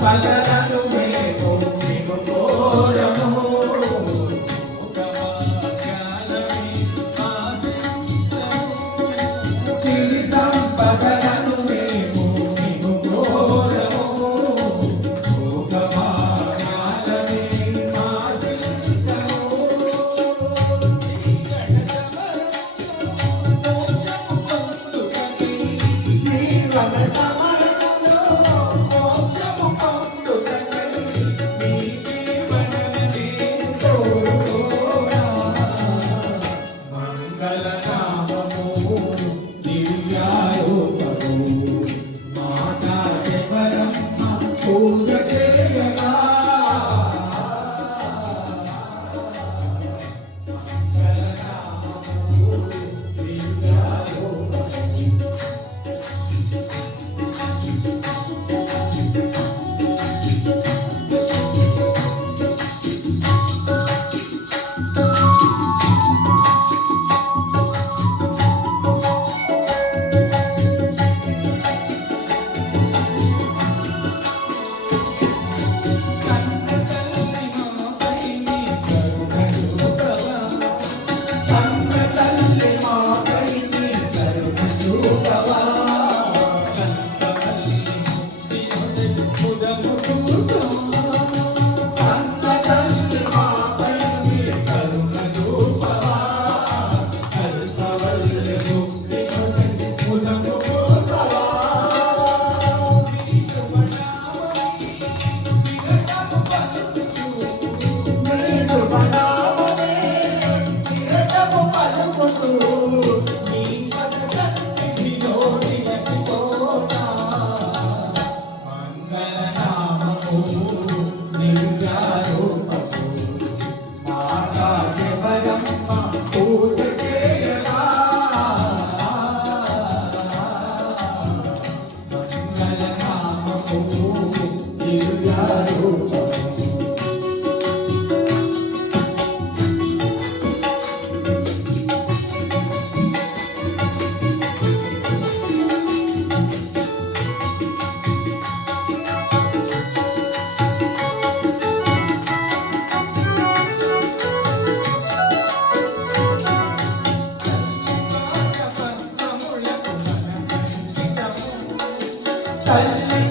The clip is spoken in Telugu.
Padana Hold your. నామ যায়